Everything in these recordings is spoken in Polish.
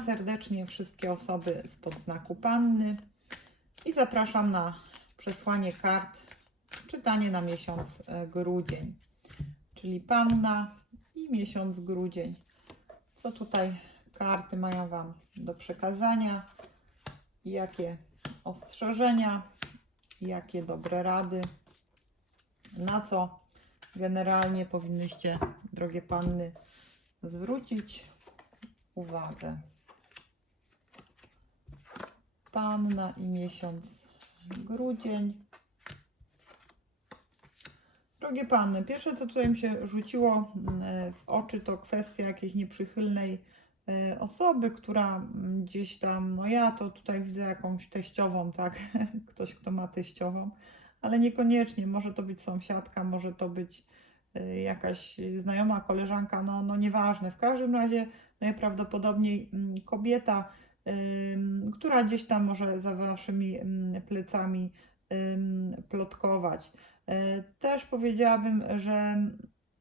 serdecznie wszystkie osoby spod znaku Panny i zapraszam na przesłanie kart, czytanie na miesiąc e, grudzień, czyli Panna i miesiąc grudzień. Co tutaj karty mają Wam do przekazania? Jakie ostrzeżenia? Jakie dobre rady? Na co generalnie powinnyście, drogie panny, zwrócić uwagę? Panna i miesiąc grudzień. Drogie panny, pierwsze co tutaj mi się rzuciło mm, w oczy to kwestia jakiejś nieprzychylnej e, osoby, która mm, gdzieś tam, no ja to tutaj widzę jakąś teściową, tak? Ktoś, kto ma teściową, ale niekoniecznie. Może to być sąsiadka, może to być y, jakaś znajoma koleżanka, no, no nieważne. W każdym razie najprawdopodobniej mm, kobieta, która gdzieś tam może za waszymi ym, plecami plotkować. Y, Też powiedziałabym, że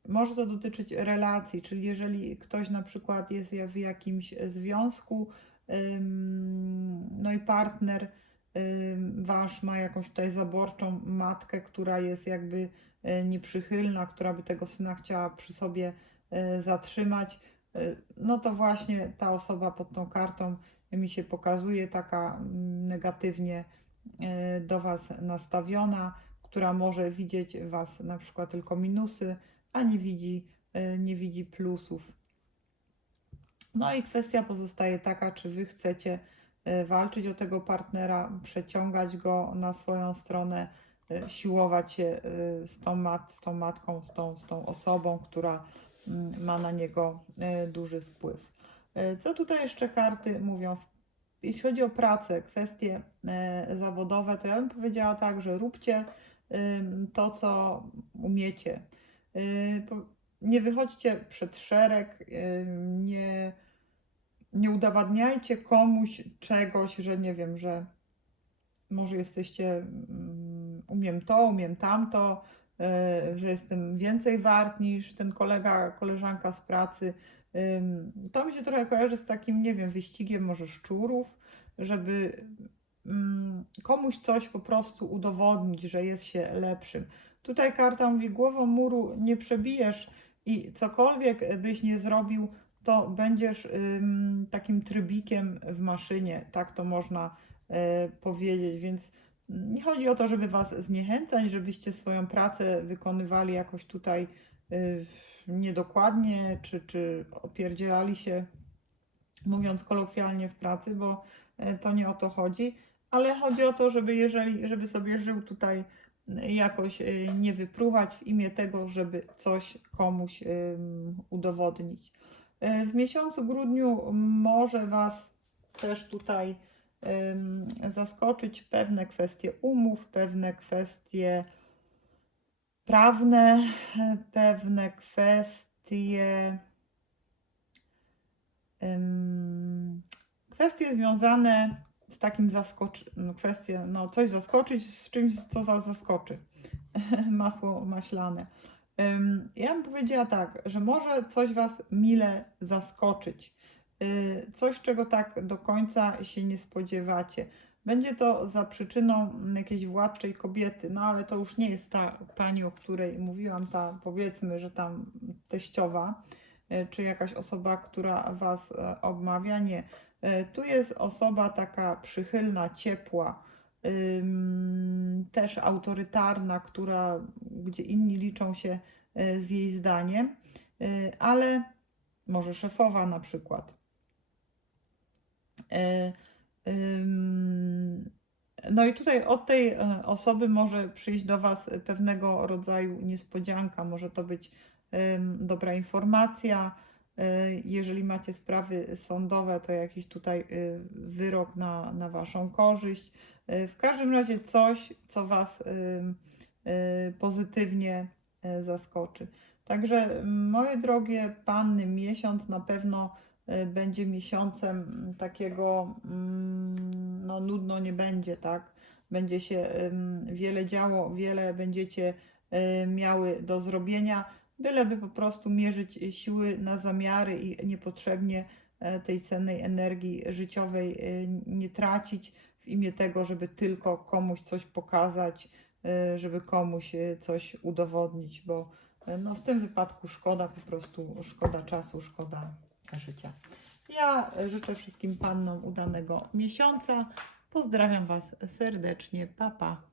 może to dotyczyć relacji, czyli jeżeli ktoś na przykład jest w jakimś związku, no i partner wasz ma jakąś tutaj zaborczą matkę, która jest jakby e, nieprzychylna, która by tego syna chciała przy sobie e, zatrzymać, e, no to właśnie ta osoba pod tą kartą mi się pokazuje taka mm, negatywnie e, do was nastawiona, która może widzieć w was na przykład tylko minusy, a nie widzi, e, nie widzi plusów. No i kwestia pozostaje taka, czy wy chcecie e, walczyć o tego partnera, przeciągać go na swoją stronę, siłować się z tą, mat, z tą matką, z tą, z tą osobą, która mm, ma na niego duży wpływ. Co tutaj jeszcze karty mówią? Jeśli chodzi o pracę, kwestie e, zawodowe, to ja bym powiedziała tak, że róbcie to, co umiecie. Y, Nie wychodźcie przed szereg, nie, nie udowadniajcie komuś czegoś, że nie wiem, że może jesteście, mm, umiem to, umiem tamto, y, że jestem więcej wart niż ten kolega, koleżanka z pracy. To mi się trochę kojarzy z takim, nie wiem, wyścigiem może szczurów, żeby mm, komuś coś po prostu udowodnić, że jest się lepszym. Tutaj karta mówi, głową muru nie przebijesz i cokolwiek byś nie zrobił, to będziesz takim trybikiem w maszynie, tak to można e, powiedzieć, więc nie chodzi o to, żeby was zniechęcać, żebyście swoją pracę wykonywali jakoś tutaj niedokładnie, czy, czy opierdzielali się, mówiąc kolokwialnie w pracy, bo e, to nie o to chodzi, ale chodzi o to, żeby jeżeli, żeby sobie żył tutaj y, jakoś y, nie wypruwać w imię tego, żeby coś komuś udowodnić. Y, W miesiącu grudniu może Was też tutaj zaskoczyć pewne kwestie umów, pewne kwestie prawne, e, pewne kwestie kwestie związane z takim zaskoczy, no kwestie, no coś zaskoczyć z czymś, co Was zaskoczy. Masło maślane. Ja bym powiedziała tak, że może coś Was mile zaskoczyć. Y, Coś, czego tak do końca się nie spodziewacie. Będzie to za przyczyną jakiejś władczej kobiety, no ale to już nie jest ta pani, o której mówiłam, ta powiedzmy, że tam teściowa, y, czy jakaś osoba, która Was e, obmawia. Nie. E, Tu jest osoba taka przychylna, ciepła, też autorytarna, która, gdzie inni liczą się e, z jej zdaniem, e, ale może szefowa na przykład. No i tutaj od tej e, osoby może przyjść do Was pewnego rodzaju niespodzianka. Może to być dobra informacja. e, Jeżeli macie sprawy sądowe, to jakiś tutaj y, wyrok na, na Waszą korzyść. E, W każdym razie coś, co Was y, pozytywnie zaskoczy. Także moje drogie panny, miesiąc na pewno Y, będzie miesiącem mm, takiego, mm, no nudno nie będzie, tak? Będzie się wiele działo, wiele będziecie y, miały do zrobienia, byleby po prostu mierzyć siły na zamiary i niepotrzebnie e, tej cennej energii życiowej y, nie tracić w imię tego, żeby tylko komuś coś pokazać, żeby komuś coś udowodnić, bo e, no w tym wypadku szkoda po prostu, szkoda czasu, szkoda ja życzę wszystkim pannom udanego miesiąca. Pozdrawiam Was serdecznie. Papa. Pa.